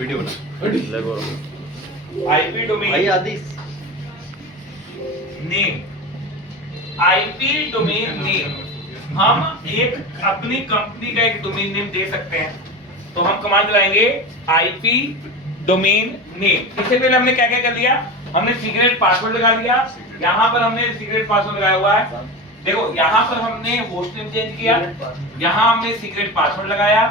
Video बना लगो IP domain भाई आदि नेम। आईपी डोमेन नेम हम एक अपनी कंपनी का एक डोमेन नेम दे सकते हैं। तो हम कमांड चलाएंगे आईपी डोमेन नेम। इससे पहले हमने क्या क्या कर लिया, हमने सीक्रेट पासवर्ड लगा दिया। यहाँ पर हमने सीक्रेट पासवर्ड लगाया हुआ है, देखो यहाँ पर हमने होस्ट नेम चेंज किया, यहाँ हमने सीक्रेट पासवर्ड लगाया,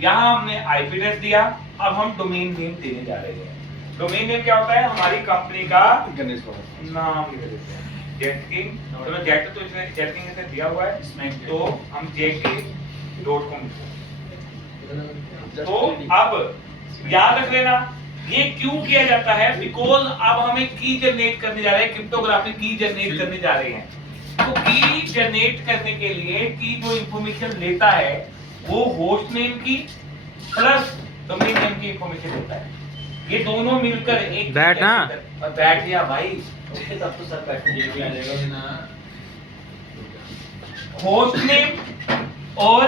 यहाँ हमने आईपी एड्रेस दिया। अब हम डोमेन नेम देने जा रहे हैं। डोमेन नेम क्या होता है, हमारी कंपनी का नाम लिख देते हैं जेटकिंग। तो जेट तो इसमें जेटकिंग से दिया हुआ है, तो हम जेटकिंग.com। तो अब याद रख लेना ये क्यों किया जाता है, बिकॉज अब हमें की जनरेट करने जा रहे हैं, क्रिप्टोग्राफी की जनरेट करने जा रहे हैं। तो की जनरेट करने के लिए की जो इंफॉर्मेशन लेता है वो होस्ट नेम की प्लस डोमेन नेम की इंफॉर्मेशन लेता है। ये दोनों मिलकर एक बैठ ना और बैठ गया भाई। तब तो सर बैठ होस्ट नेम और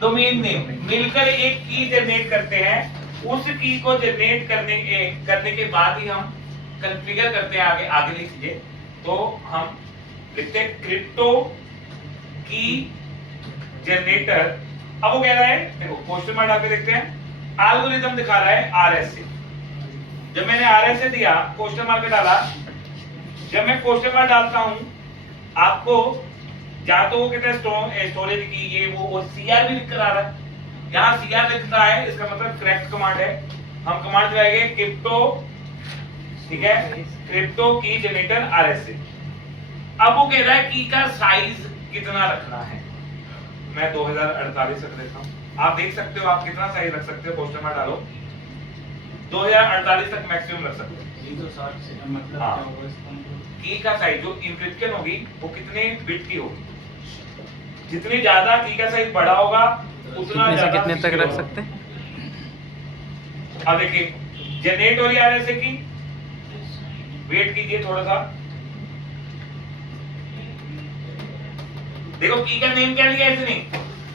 डोमेन नेम मिलकर एक की जनरेट करते हैं। उस की को जनरेट करने के बाद ही हम कॉन्फ़िगर करते हैं आगे लीजिए। तो हम लिखते हैं क्रिप्टो की जनरेटर। अब वो कह रहा है, देखो क्वेश्चन मार्क डाल के देखते हैं, एल्गोरिथम दिखा रहा है आरएसए। जब मैंने आरएसए दिया, क्वेश्चन मार्क डाला, जब मैं क्वेश्चन मार्क डालता हूं आपको या तो वो कहते हैं स्टोरेज की ये वो सीआर भी लिख कर आ रहा है। यहाँ सीआर लिख रहा है, इसका मतलब करेक्ट कमांड है। हम कमांड चलाएंगे क्रिप्टो, ठीक है, क्रिप्टो की जनरेटर आरएसए। अब वो कह रहा है की का साइज कितना रखना है। मैं 2048 रख देता हूँ, आप देख सकते हो आप कितना साइज रख सकते हो, क्वेश्चन मार्क डालो। 2048 तक मैक्सिमम रख सकते हो। मतलब हाँ। क्या होगा इसका मतलब? की का साइज जो इंक्रिप्शन होगी वो कितने बिट की होगी, जितनी ज्यादा की का साइज बड़ा होगा उतना कितने से ज्यादा कितने तक secure रख होगा। सकते हैं? अब देखिए जनरेट हो रही है आरएसए की, वेट कीजिए थोड़ा सा। देखो की का नेम क्या लिया है इसने,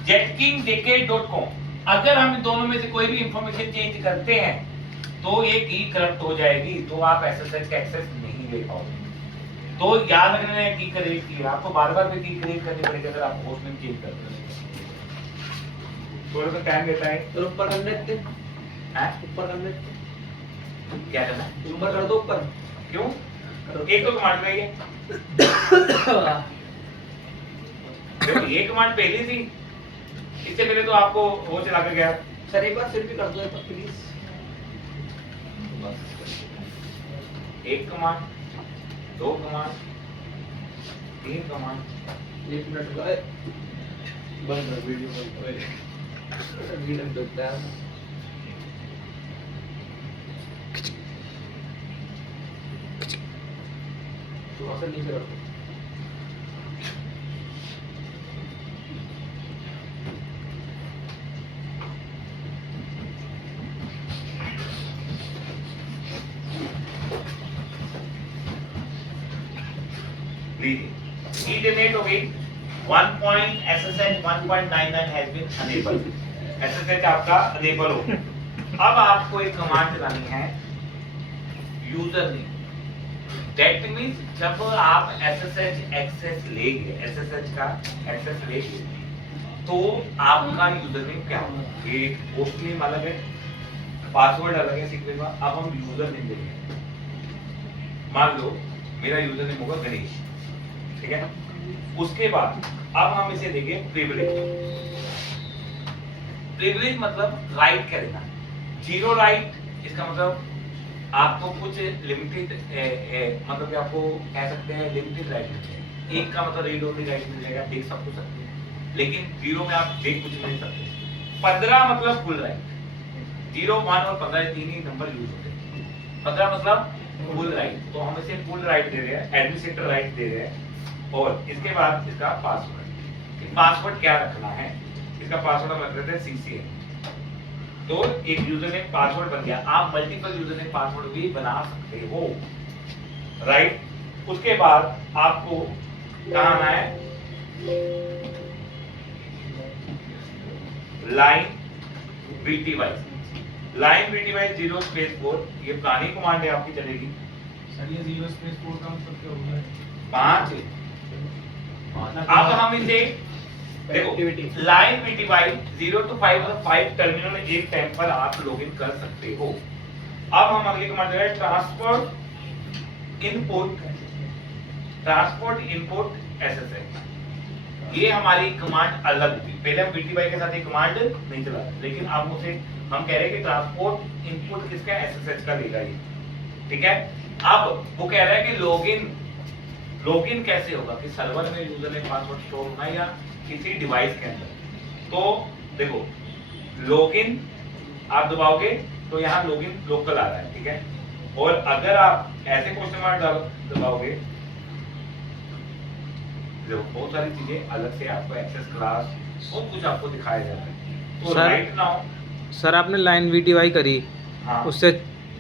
jetking.com। अगर हम इन दोनों में से कोई भी इंफॉर्मेशन चेंज करते हैं तो ये की करप्ट हो जाएगी, तो आप एसएसएच का एक्सेस नहीं ले पाओगे। तो याद रखना है की क्रिएट की आपको बार-बार भी की क्रिएट करनी पड़ेगी अगर आप होस्ट नेम चेंज करते हैं। थोड़ा सा टाइम लेता है। तो ऊपर कर लेते हैं ऊपर कर लेते क्या करना है? ऊपर कर दो ऊपर क्यों? एक तो कमांड रही है, देखो ये कमांड पहली थी, इससे पहले तो आपको वो चला के गया। सर एक बार फिर भी कर दो एक बार प्लीज। एक कमांड, दो कमांड, तीन कमांड। 1 मिनट का बंद कर वीडियो बंद कर वीडियो देखता है। थोड़ा सा नीचे रखो। लीजिए की जनरेट हो गई। 1.SSH 1.99 has been enabled. SSH आपका अनेबल हो गया। अब आपको एक कमांड चलानी है यूजर नेम। दैट मींस जब आप SSH एक्सेस लेंगे, SSH का एक्सेस लेंगे तो आपका यूजर नेम क्या होगा। ये होस्ट नेम अलग है, पासवर्ड अलग है सीक्रेट का। अब हम यूजर नेम देंगे, मान लो मेरा यूजर नेम होगा गणेश, ठीक है। उसके बाद अब हम इसे देंगे प्रिविलेज। प्रिविलेज मतलब राइट करना, जीरो राइट, इसका मतलब आपको कुछ लिमिटेड मतलब कि आपको कह सकते हैं लिमिटेड राइट मिलते हैं। एक का मतलब रीड ओनली राइट मिल जाएगा, देख सब कुछ सकते हैं, लेकिन जीरो में आप देख कुछ नहीं सकते। 15 मतलब फुल राइट, 0, 1 और 15 तीन ही नंबर यूज होते हैं। 15 मतलब फुल राइट, तो हम इसे फुल राइट दे रहे हैं, एडमिनिस्ट्रेटर राइट दे रहे हैं। और इसके बाद इसका पासवर्ड, पासवर्ड क्या रखना है, इसका पासवर्ड हम रख देते हैं CCN। तो एक यूजर नेम पासवर्ड बन गया। आप मल्टीपल यूजर नेम पासवर्ड भी बना सकते हो, राइट। उसके बाद आपको कहाँ आना है, line BTY, line BTY 0 space 4 ये पुरानी कमांड है आपकी चलेगी। सर ये 0 स्पेस 4 का मतलब क्या होगा? 5 अब हम इसे देखो लाइन BTY 0 to 5 मतलब 5 टर्मिनल एक टाइम पर आप लॉगिन कर सकते हो। अब हम अगली कमांड दे रहे हैं ट्रांसपोर्ट इनपुट SSH। ये हमारी कमांड अलग थी, पहले हम BTY के साथ ये कमांड नहीं चला रहे, लेकिन अब उसे हम कह रहे हैं कि ट्रांसपोर्ट इनपुट किसका SSH का लेगा ये, ठीक है। अब वो कह रहा है कि लॉगिन कैसे होगा, कि सर्वर में यूजर ने पासवर्ड स्टोर होना या किसी डिवाइस के अंदर। तो देखो लॉगिन आप दबाओगे तो यहाँ लॉगिन लोकल आ रहा है, ठीक है। और अगर आप ऐसे क्वेश्चन मार्क दबाओगे, देखो बहुत सारी चीजें अलग से आपको एक्सेस क्लास बहुत कुछ आपको दिखाया जा रहा है। तो राइट नाउ सर आपने लाइन VTY करी, हाँ उससे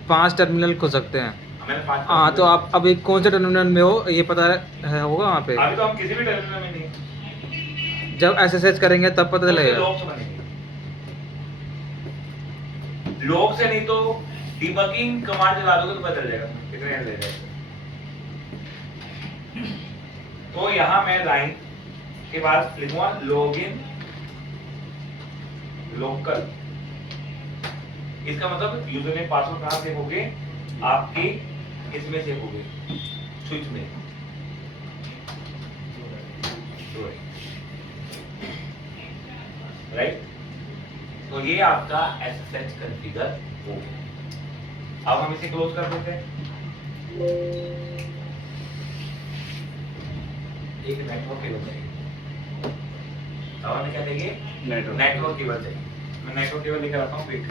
5 टर्मिनल खुल सकते हैं। मैंने 5 हाँ तो आप अभी कौन से टर्मिनल में हो ये पता है होगा वहाँ पे? अभी तो हम किसी भी टर्मिनल में नहीं, जब SSH करेंगे तब पता चलेगा। लॉग से बनेंगे, लॉग से नहीं तो डिबगिंग कमांड चला दोगे तो पता चल जाएगा कितने ले जाएगा। तो यहाँ मैं लाइन के बाद लिखूंगा लॉगिन लोकल। इसका मतलब यूजर ने पासवर्ड कहाँ से होंगे, आपकी इसमें से होंगे स्विच में, राइट। तो ये आपका SSH कॉन्फ़िगर हो गया। अब हम इसे क्लोज कर देते हैं। एक नेटवर्क केबल चाहिए, अब हमें क्या चाहिए, नेटवर्क केबल चाहिए। मैं नेटवर्क केबल लेकर आता हूँ, वेट